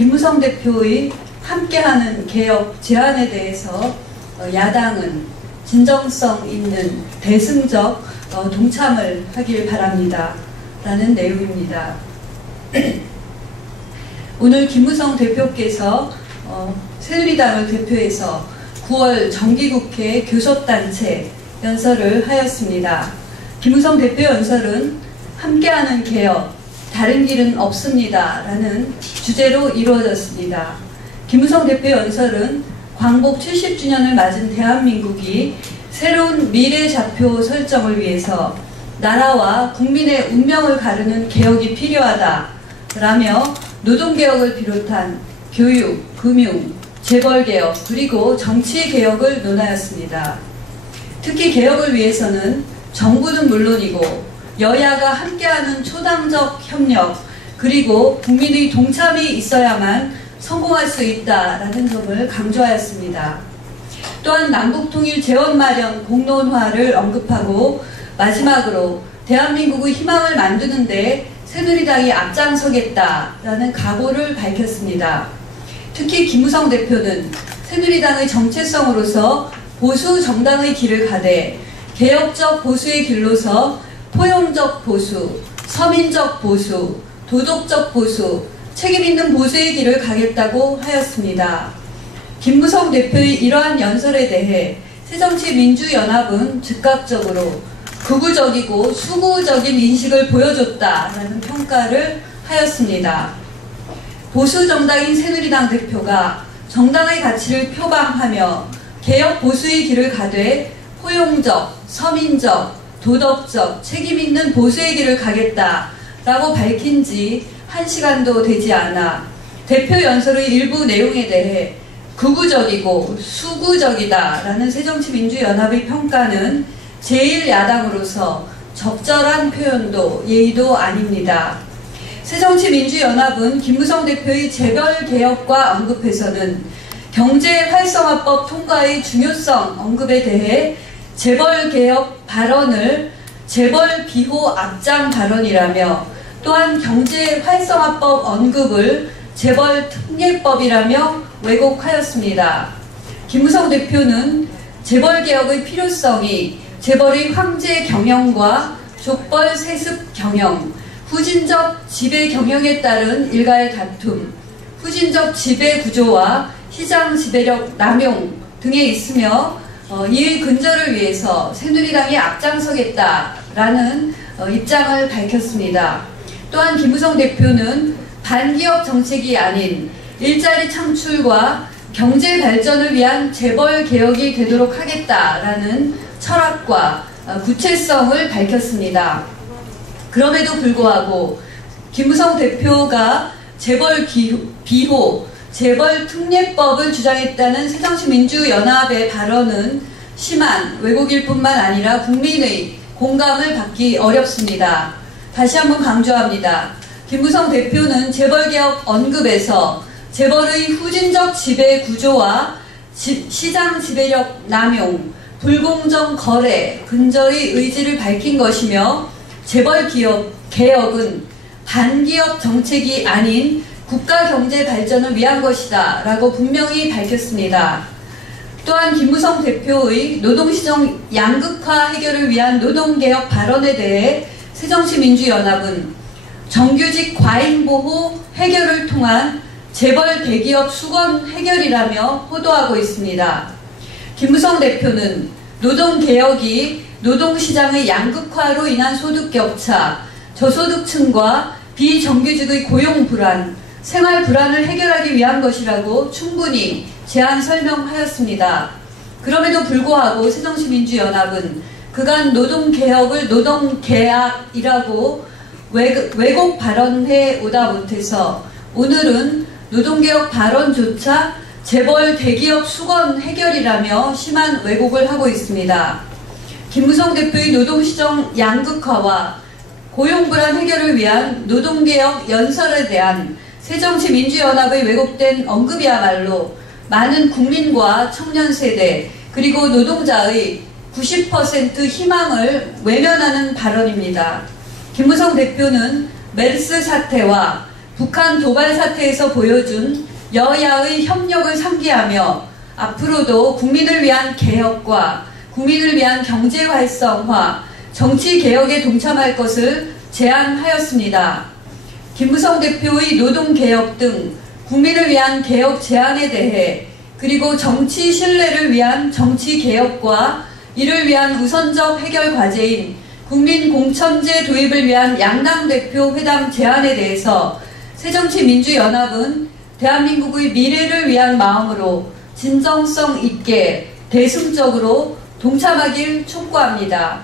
김무성 대표의 함께하는 개혁 제안에 대해서 야당은 진정성 있는 대승적 동참을 하길 바랍니다. 라는 내용입니다. 오늘 김무성 대표께서 새누리당을 대표해서 9월 정기국회 교섭단체 연설을 하였습니다. 김무성 대표 연설은 함께하는 개혁, 다른 길은 없습니다. 라는 주제로 이루어졌습니다. 김무성 대표 연설은 광복 70주년을 맞은 대한민국이 새로운 미래좌표 설정을 위해서 나라와 국민의 운명을 가르는 개혁이 필요하다 라며 노동개혁을 비롯한 교육, 금융, 재벌개혁 그리고 정치개혁을 논하였습니다. 특히 개혁을 위해서는 정부는 물론이고 여야가 함께하는 초당적 협력 그리고 국민의 동참이 있어야만 성공할 수 있다라는 점을 강조하였습니다. 또한 남북통일 재원마련 공론화를 언급하고 마지막으로 대한민국의 희망을 만드는데 새누리당이 앞장서겠다라는 각오를 밝혔습니다. 특히 김무성 대표는 새누리당의 정체성으로서 보수 정당의 길을 가되 개혁적 보수의 길로서 포용적 보수, 서민적 보수, 도덕적 보수, 책임있는 보수의 길을 가겠다고 하였습니다. 김무성 대표의 이러한 연설에 대해 새정치민주연합은 즉각적으로 극우적이고 수구적인 인식을 보여줬다라는 평가를 하였습니다. 보수 정당인 새누리당 대표가 정당의 가치를 표방하며 개혁 보수의 길을 가되 포용적, 서민적, 도덕적, 책임있는 보수의 길을 가겠다라고 밝힌 지 1시간도 되지 않아 대표 연설의 일부 내용에 대해 극우적이고 수구적이다라는 새정치민주연합의 평가는 제1야당으로서 적절한 표현도 예의도 아닙니다. 새정치민주연합은 김무성 대표의 재벌개혁과 언급에서는 경제활성화법 통과의 중요성 언급에 대해 재벌개혁 발언을 재벌비호 앞장 발언이라며 또한 경제활성화법 언급을 재벌특례법이라며 왜곡하였습니다. 김무성 대표는 재벌개혁의 필요성이 재벌의 황제 경영과 족벌 세습 경영, 후진적 지배 경영에 따른 일가의 다툼, 후진적 지배 구조와 시장 지배력 남용 등에 있으며 이의 근절을 위해서 새누리당이 앞장서겠다라는 입장을 밝혔습니다. 또한 김무성 대표는 반기업 정책이 아닌 일자리 창출과 경제 발전을 위한 재벌 개혁이 되도록 하겠다라는 철학과 구체성을 밝혔습니다. 그럼에도 불구하고 김무성 대표가 재벌 비호, 재벌 특례법을 주장했다는 새정치민주연합의 발언은 심한 왜곡일 뿐만 아니라 국민의 공감을 받기 어렵습니다. 다시 한번 강조합니다. 김무성 대표는 재벌개혁 언급에서 재벌의 후진적 지배 구조와 시장 지배력 남용, 불공정 거래, 근절의 의지를 밝힌 것이며 재벌개혁은 반기업 정책이 아닌 국가 경제 발전을 위한 것이다 라고 분명히 밝혔습니다. 또한 김무성 대표의 노동시장 양극화 해결을 위한 노동개혁 발언에 대해 새정치민주연합은 정규직 과잉보호 해결을 통한 재벌 대기업 수건 해결이라며 호도하고 있습니다. 김무성 대표는 노동개혁이 노동시장의 양극화로 인한 소득격차, 저소득층과 비정규직의 고용불안, 생활불안을 해결하기 위한 것이라고 충분히 제안 설명하였습니다. 그럼에도 불구하고 새정치민주연합은 그간 노동개혁을 노동계약이라고 왜곡 발언해 오다 못해서 오늘은 노동개혁 발언조차 재벌 대기업 수건 해결이라며 심한 왜곡을 하고 있습니다. 김무성 대표의 노동시장 양극화와 고용불안 해결을 위한 노동개혁 연설에 대한 새정치민주연합의 왜곡된 언급이야말로 많은 국민과 청년세대 그리고 노동자의 90% 희망을 외면하는 발언입니다. 김무성 대표는 메르스 사태와 북한 도발 사태에서 보여준 여야의 협력을 상기하며 앞으로도 국민을 위한 개혁과 국민을 위한 경제 활성화, 정치 개혁에 동참할 것을 제안하였습니다. 김무성 대표의 노동개혁 등 국민을 위한 개혁 제안에 대해 그리고 정치 신뢰를 위한 정치 개혁과 이를 위한 우선적 해결 과제인 국민 공천제 도입을 위한 양당 대표 회담 제안에 대해서 새정치민주연합은 대한민국의 미래를 위한 마음으로 진정성 있게 대승적으로 동참하길 촉구합니다.